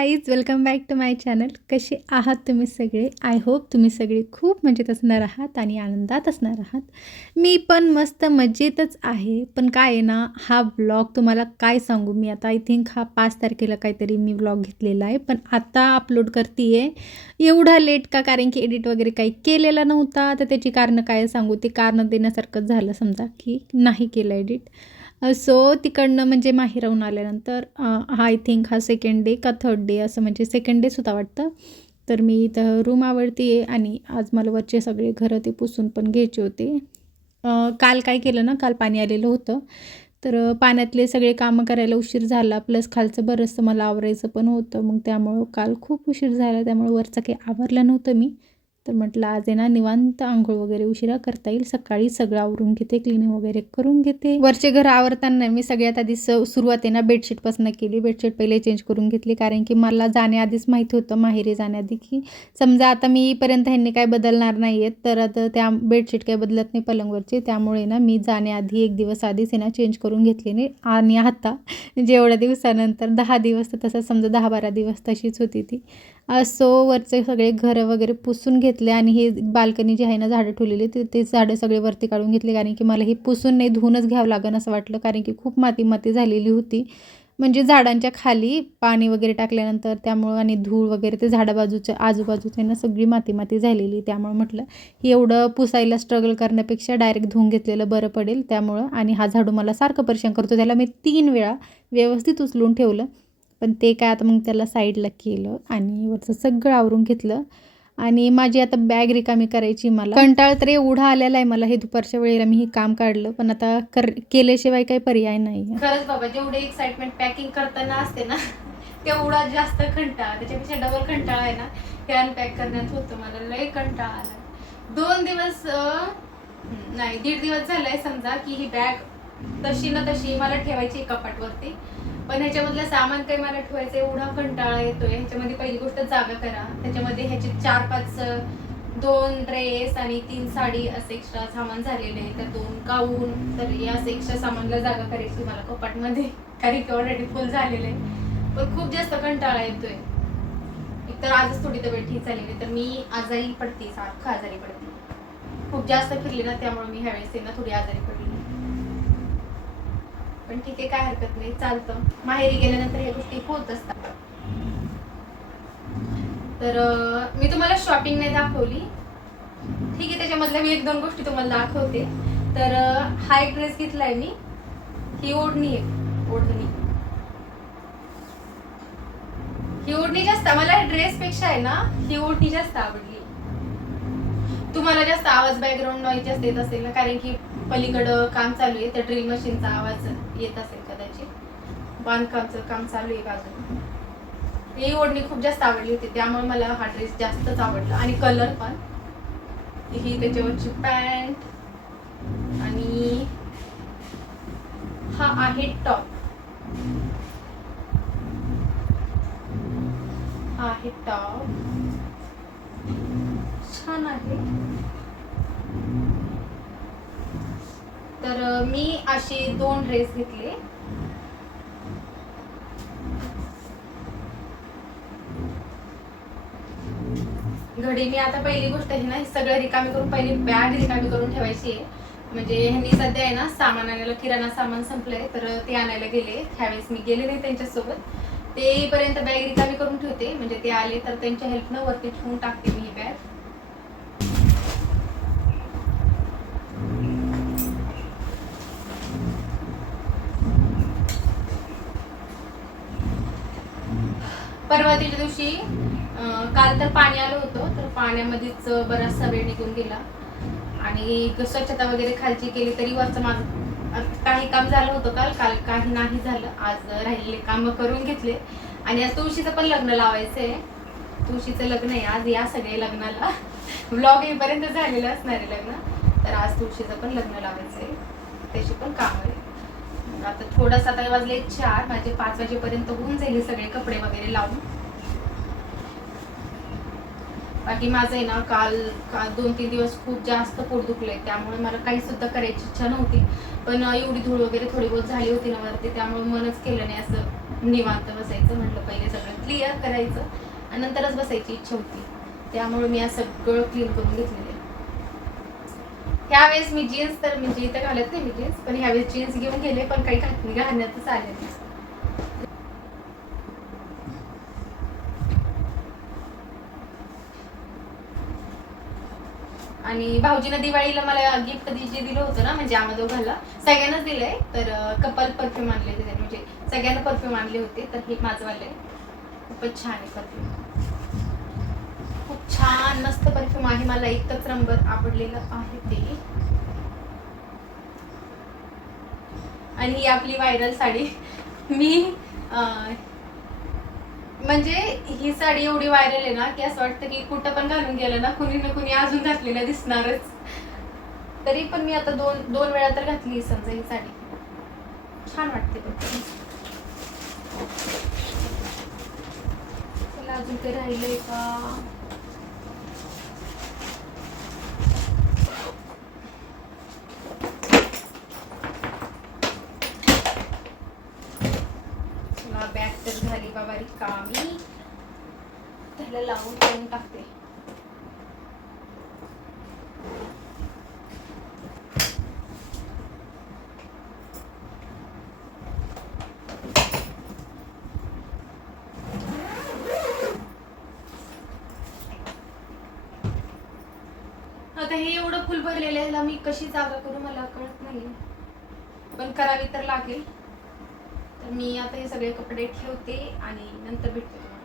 Guys welcome back to my channel कसे आहात तुम्ही सगळे? आय होप तुम्ही सगळे खूप मजेत असणार आहात आणि आनंदात असणार आहात. मी पण मस्त मजेतच आहे. पण काय आहे ना हा ब्लॉग तुम्हाला काय सांगू? मी आता आय थिंक हा पाच तारखेला काहीतरी मी ब्लॉग घेतलेला आहे. पण आता अपलोड करते आहे एवढा लेट का? कारण की एडिट वगैरे काही केलेला नव्हता. तर त्याची कारणं काय सांगू? ते कारणं देण्यासारखंच झालं समजा की नाही केलं एडिट सो तिकडनं म्हणजे माहेराहून आल्यानंतर आय थिंक हा सेकंड डे का थर्ड डे असं म्हणजे सेकंड डेच होता वाटतं. तर मी इथं रूम आवडते आहे आणि आज मला वरचे सगळे घरं ते पुसून पण घ्यायचे होते. काल काय केलं ना काल पाणी आलेलं होतं. तर पाण्यातले सगळे कामं करायला उशीर झाला प्लस खालचं बरंचसं मला आवरायचं पण होतं. मग त्यामुळं काल खूप उशीर झाला त्यामुळं वरचं काही आवरलं नव्हतं मी. तर म्हटलं आज आहे ना निवांत आंघोळ वगैरे उशिरा करता येईल. सकाळी सगळं आवरून घेते क्लिनिंग वगैरे करून घेते. वरचे घर आवरताना मी सगळ्यात आधी स सुरुवात आहे ना बेडशीटपासून केली. बेडशीट पहिले चेंज करून घेतली कारण की मला जाण्याआधीच माहिती होतं माहेरी जाण्याआधी की समजा आता मी येईपर्यंत ह्यांनी काय बदलणार नाही आहेत तर आता त्या बेडशीट काही बदलत नाही पलंगवरची. त्यामुळे ना मी जाण्याआधी एक दिवस आधीच आहे ना चेंज करून घेतली नाही आणि आता जेवढ्या दिवसानंतर दहा दिवस तर तसं समजा दहा बारा दिवस तशीच होती ती. सो वरचे सगळे घरं वगैरे पुसून घेतले आणि हे बाल्कनी जी आहे ना झाडं ठेवलेली ते ते झाडं सगळे वरती काढून घेतले. कारण की मला हे पुसून नाही धुवूनच घ्यावं लागेल असं वाटलं. कारण की खूप माती माती झालेली होती. म्हणजे झाडांच्या खाली पाणी वगैरे टाकल्यानंतर त्यामुळं आणि धूळ वगैरे ते झाडाबाजूच्या आजूबाजूच्या ना सगळी माती माती झालेली त्यामुळं म्हटलं. एवढं पुसायला स्ट्रगल करण्यापेक्षा डायरेक्ट धुवून घेतलेलं बरं पडेल त्यामुळं. आणि हा झाडू मला सारखं परेशान करतो. त्याला मी तीन वेळा व्यवस्थित उचलून ठेवलं. पण ते काय आता मग त्याला साईडला केलं आणि वरचं सगळं आवरून घेतलं. आणि माझी आता बॅग रिकामी करायची मला. कंटाळ तर एवढा आलेला आहे मला. हे दुपारच्या वेळेला मी हे काम काढलं पण आता कर केल्याशिवाय काही पर्याय नाही खरंच बाबा जेवढे एक्साइटमेंट पॅकिंग करताना असते ना तेवढा जास्त कंटाळा. त्याच्यापेक्षा डबल कंटाळा आहे ना हे अनपॅक करण्यात होतं मला. लय कंटाळा आला. दोन दिवस नाही दीड दिवस झालाय समजा की ही बॅग तशी ना तशी मला ठेवायची कपाटवरती पण ह्याच्यामधलं सामान काही मला ठेवायचं एवढा कंटाळा येतोय. ह्याच्यामध्ये पहिली गोष्ट जागा करा. त्याच्यामध्ये ह्याचे चार पाच दोन ड्रेस आणि तीन साडी असं एक्स्ट्रा सामान झालेले आहे. तर दोन गाऊन तर या असं एक्स्ट्रा सामानला जागा करायची मला कपाटमध्ये. कारण की ऑलरेडी फुल झालेलं आहे. पण खूप जास्त कंटाळा येतोय. एकतर आजच थोडी तब्येत ठीक झालेली तर मी आजारी पडते सारखं आजारी पडते. खूप जास्त फिरले ना त्यामुळे मी ह्यावेळेस त्यांना ना थोडी आजारी पडली. पण ठीक आहे काय हरकत नाही चालतं. माहेरी गेल्यानंतर ह्या गोष्टी होत असतात. तर मी तुम्हाला शॉपिंग नाही दाखवली. ठीक आहे त्याच्यामधल्या मी एक दोन गोष्टी तुम्हाला दाखवते. तर हा एक ड्रेस घेतलाय मी. ही ओढणी आहे. ओढणी. ही ओढणी जास्त मला ड्रेस पेक्षा आहे ना ही ओढणी जास्त आवडली. तुम्हाला जास्त आवाज बॅकग्राऊंड नॉईज जास्त येत असेल ना कारण की पलीकडं काम चालू आहे तर ड्रिल मशीनचा आवाज येत असेल कदाचित. बांधकामचं काम चालू आहे बाजूला ही ओढणी खूप जास्त आवडली होती त्यामुळे मला हा ड्रेस जास्तच आवडला. आणि कलर पण. ही त्याच्यावरची पॅन्ट आणि हा आहे टॉप हा आहे टॉप छान आहे. तर मी असे दोन ड्रेस घेतले. घडी मी आता पहिली गोष्ट आहे ना हे सगळं रिकामी करून पहिली बॅग रिकामी करून ठेवायची आहे. म्हणजे ह्यांनी सध्या आहे ना सामान आणायला किराणा सामान संपलंय तर ते आणायला गेले. ह्यावेळेस मी गेले नाही त्यांच्यासोबत. ते बॅग रिकामी करून ठेवते. म्हणजे ते आले तर त्यांच्या हेल्पनं वरती ठेवून टाकते मी ही बॅग परवा तिच्या दिवशी काल तर पाणी आलं होतं तर पाण्यामध्येच बराचसा वेळ निघून गेला. आणि स्वच्छता वगैरे खालची केली तरी वरचं माझं. काही काम झालं होतं काल काल काही नाही झालं. आज राहिलेले काम करून घेतले. आणि आज तुळशीचं पण लग्न लावायचंय. तुळशीचं लग्न आहे आज या सगळे लग्नाला. ब्लॉग येईपर्यंत झालेलं असणार आहे लग्न. तर आज तुळशीचं पण लग्न लावायचंय. त्याची पण काम आहे आता थोडासा आता वाजले चार माझे पाच वाजेपर्यंत होऊन जाईल सगळे कपडे वगैरे लावून. बाकी माझं आहे ना काल काल दोन तीन दिवस खूप जास्त पोट दुखलंय त्यामुळे मला काही सुद्धा करायची इच्छा नव्हती. पण एवढी धूळ वगैरे थोडी बहुत झाली होती ना वरती त्यामुळे मनच केलं नाही असं निवांत बसायचं म्हटलं पहिले सगळं क्लिअर करायचं. आणि नंतरच बसायची इच्छा होती. त्यामुळे मी आज सगळं क्लीन करून घेतलेलं ह्यावेळेस मी जीन्स तर म्हणजे इथं घालत नाही मी जीन्स पण ह्यावेळेस जीन्स घेऊन गेले पण काही घात घालण्यातच आले नाही आणि भाऊजीनं दिवाळीला मला गिफ्ट जे दिलं होतं ना म्हणजे आम्हा दोघांना सगळ्यांनाच दिलंय तर कपल परफ्यूम आणले होते म्हणजे सगळ्यांना परफ्यूम आणले होते तर हे माझं वाले. खूपच छान आहे परफ्यूम छान मस्त परफ्यूम आहे. मला एकच नंबर आवडलेलं आहे ते. आणि ही आपली व्हायरल साडी. मी म्हणजे ही साडी एवढी व्हायरल आहे ना की असं वाटतं की कुठं पण घालून गेलं ना कुणी ना कुणी अजून घातलेलं दिसणारच. तरी पण मी आता दोन दोन वेळा तर घातली समजा ही साडी. छान वाटते पण अजून ते राहिलंय का चला बॅग तर रिकामी त्याला लावून ठेवून टाकते. आता हे एवढं फुल भरलेलं आहे मी कशी जागा करू मला कळत नाही पण करावी तर लागेल. मी आता हे सगळे कपडे ठेवते आणि नंतर भेटते तुम्हाला.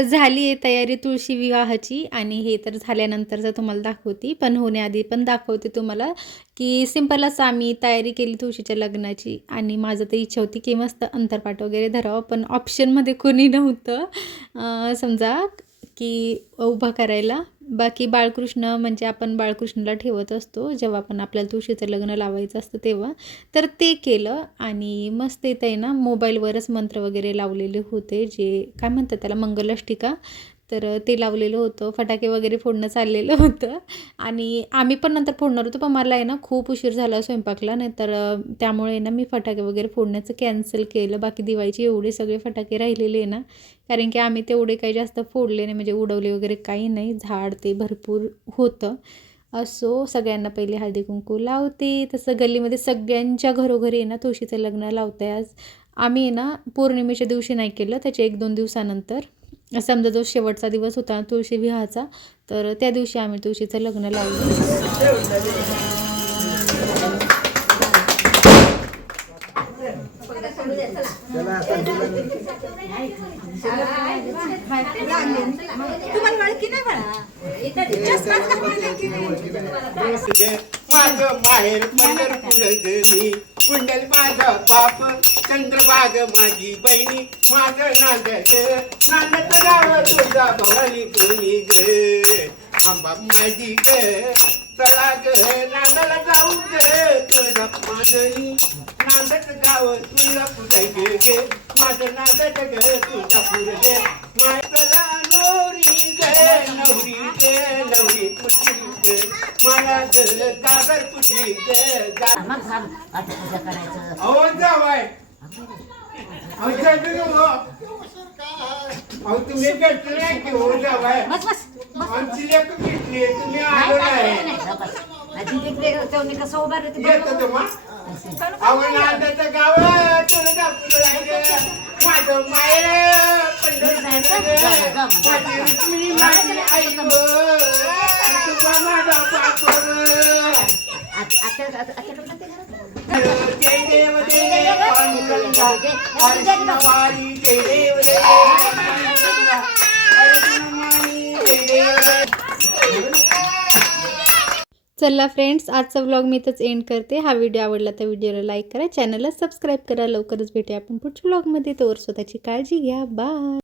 तर झाली आहे तयारी तुळशी विवाहाची आणि हे तर झाल्यानंतरचं तुम्हाला दाखवते. पण होण्याआधी पण दाखवते तुम्हाला की सिम्पलच आम्ही तयारी केली तुळशीच्या लग्नाची आणि माझं तर इच्छा होती की मस्त अंतरपाट वगैरे धरावं पण ऑप्शनमध्ये कोणी नव्हतं. समजा की उभं करायला बाकी बाळकृष्ण म्हणजे आपण बाळकृष्णाला ठेवत असतो जेव्हा आपण आपल्याला तुळशीचं लग्न लावायचं असतं तेव्हा. तर ते केलं आणि मस्त येत आहे ना मोबाईलवरच मंत्र वगैरे लावलेले होते जे काय म्हणतात त्याला मंगलाष्टिका. तर ते लावलेलं होतं. फटाके वगैरे फोडणं चाललेलं होतं. आणि आम्ही पण नंतर फोडणार होतो पण मला आहे ना खूप उशीर झाला स्वयंपाकला. नाही तर त्यामुळे ना मी फटाके वगैरे फोडण्याचं कॅन्सल केलं. बाकी दिवाळीचे एवढे सगळे फटाके राहिलेले आहे ना. कारण की आम्ही तेवढे काही जास्त फोडले नाही. म्हणजे उडवले वगैरे काही नाही. झाड ते भरपूर होतं. असो सगळ्यांना पहिले हळदी कुंकू लावते. तसं गल्लीमध्ये सगळ्यांच्या घरोघरी आहे ना तुळशीचं लग्न लावते आज. आम्ही आहे ना पौर्णिमेच्या दिवशी नाही केलं. त्याच्या एक दोन दिवसानंतर. समजा जो शेवटचा दिवस होता तुळशी विवाहाचा तर त्या दिवशी आम्ही तुळशीचं लग्न लावलं. तुम्हाला ओळखी नाही माझं माहेर पंढरपूर गणी कुंडल माझा बाप चंद्रबाग माझी बहिणी. माझं नांद नांदत गाव तुझा भवानी तुम्ही ग. आंबा माझी ग चला ग नांदाला जाऊ ग. तुझा माझी नांदत गाव तुला पुजाय गे माझं नांदत ग तुझा पुर ग. माझला नवरी ग. मला ग काबर कुठली ग मग थांब आता पूजा करायचं अहो जावाय अहो जाते हो अहो तुम्ही भेटले की हो जावाय बस बस आमची लेख भेटली तुम्ही आलो नाही कसं उभा येतो तुम्हा अहो नांदाचं गाव तुळजापूर माझं मायर पंढरपूर माझी रुक्मिणी माझी आई जय देव चला फ्रेंड्स आजचा व्लॉग मी इथंच एंड करते. हा व्हिडिओ आवडला तर व्हिडिओला लाईक करा चॅनलला सबस्क्राईब करा. लवकरच भेटूया आपण पुढच्या व्लॉगमध्ये तोवर स्वतःची काळजी घ्या. बाय